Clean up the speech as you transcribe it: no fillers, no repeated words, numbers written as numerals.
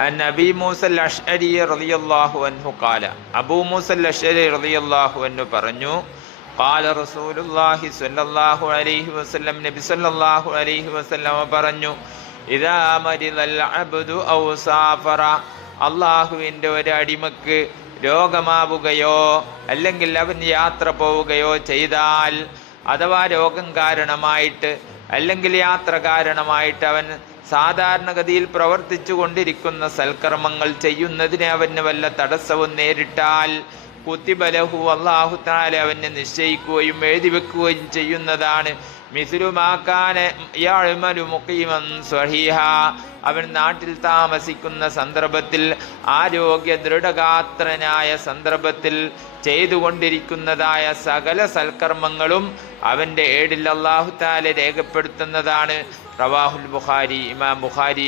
عن أبي موسى الأشعري رضي الله عنه قال أبو موسى الأشعري رضي الله عنه പറഞ്ഞു قال رسول الله صلى الله عليه وسلم നബി സല്ലല്ലാഹു അലൈഹി വസല്ലം പറഞ്ഞു ഇദാ മരിദൽ അബ്ദു ഔ സാഫറ അല്ലാഹുവിൻ്റെ ഒരു അടിമക്ക് രോഗമാവുകയോ അല്ലെങ്കിൽ അവൻ യാത്ര പോവുകയോ ചെയ്താൽ, അഥവാ രോഗം കാരണമായിട്ട് അല്ലെങ്കിൽ യാത്ര കാരണമായിട്ട് അവൻ സാധാരണഗതിയിൽ പ്രവർത്തിച്ചു കൊണ്ടിരിക്കുന്ന സൽക്കർമ്മങ്ങൾ ചെയ്യുന്നതിന് അവന് വല്ല തടസ്സവും നേരിട്ടാൽ കുത്തിബലഹു അല്ലാഹു തആല അവനെ നിശ്ചയിക്കുകയും എഴുതി വെക്കുകയും ചെയ്യുന്നതാണ്. മിസ്ലുമാക്കാനെ യഅമലു മുഖീമൻ സ്വഹീഹ, അവൻ നാട്ടിൽ താമസിക്കുന്ന സന്ദർഭത്തിൽ ആരോഗ്യ ദൃഢഗാത്രനായ സന്ദർഭത്തിൽ ചെയ്തുകൊണ്ടിരിക്കുന്നതായ സകല സൽക്കർമ്മങ്ങളും അവൻ്റെ ഏടിൽ അല്ലാഹു തആല രേഖപ്പെടുത്തുന്നതാണ്. റവാഹുൽ ബുഖാരി, ഇമാം ബുഖാരി